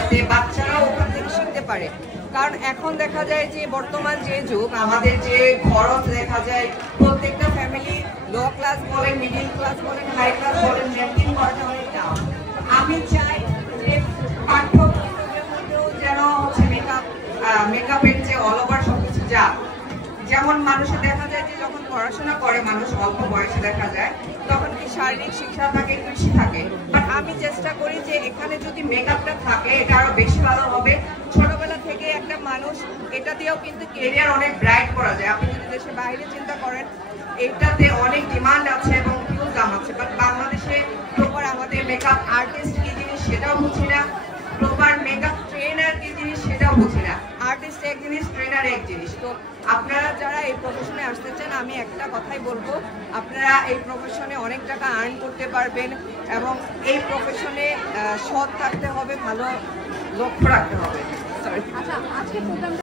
যাতে বাচ্চারাও ওখান থেকে শিখতে পারে। কারণ এখন দেখা যায় যে বর্তমান যে যুগ, আমাদের যে খরচ দেখা যায় প্রত্যেকটা ফ্যামিলি লো ক্লাস বলেন, মিডিল ক্লাস বলেন, হাই ক্লাস বলেন, মেনটেন করাটা অনেক টাফ। আমি চাই যে পাঠ্যপুস্তকের মধ্যেও যেন হচ্ছে মেকআপের যে অল ওভার সবকিছু যা, যেমন মানুষের দেখা যায় যে যখন পড়াশোনা করে মানুষ অল্প বয়সে দেখা যায় তখন কি শারীরিক শিক্ষা থাকে, কৃষি থাকে, বাট আমি চেষ্টা করি যে এখানে যদি মেকআপটা থাকে এটা আরো বেশি ভালো হবে। ছোটবেলা থেকে একটা মানুষ এটা দিয়েও কিন্তু কেরিয়ার অনেক ব্রাইট করা যায়। আপনি যদি দেশের বাইরে চিন্তা করেন এটাতে অনেক ডিমান্ড আছে এবং হিউজ দাম আছে, বাট বাংলাদেশে প্রপার আমাদের মেকআপ আর্টিস্ট কি জিনিস সেটাও বুঝি না, প্রপার মেকআপ ট্রেনার কি জিনিস সেটাও বুঝি না। আর্টিস্ট এক জিনিস, ট্রেনার এক জিনিস। তো আপনারা যারা এই প্রফেশনে আসতে চান আমি একটা কথাই বলবো, আপনারা এই প্রফেশনে অনেক টাকা আর্ন করতে পারবেন এবং এই প্রফেশনে সৎ থাকতে হবে, ভালো লক্ষ্য রাখতে হবে। সরি। আচ্ছা, আজকে প্রোগ্রাম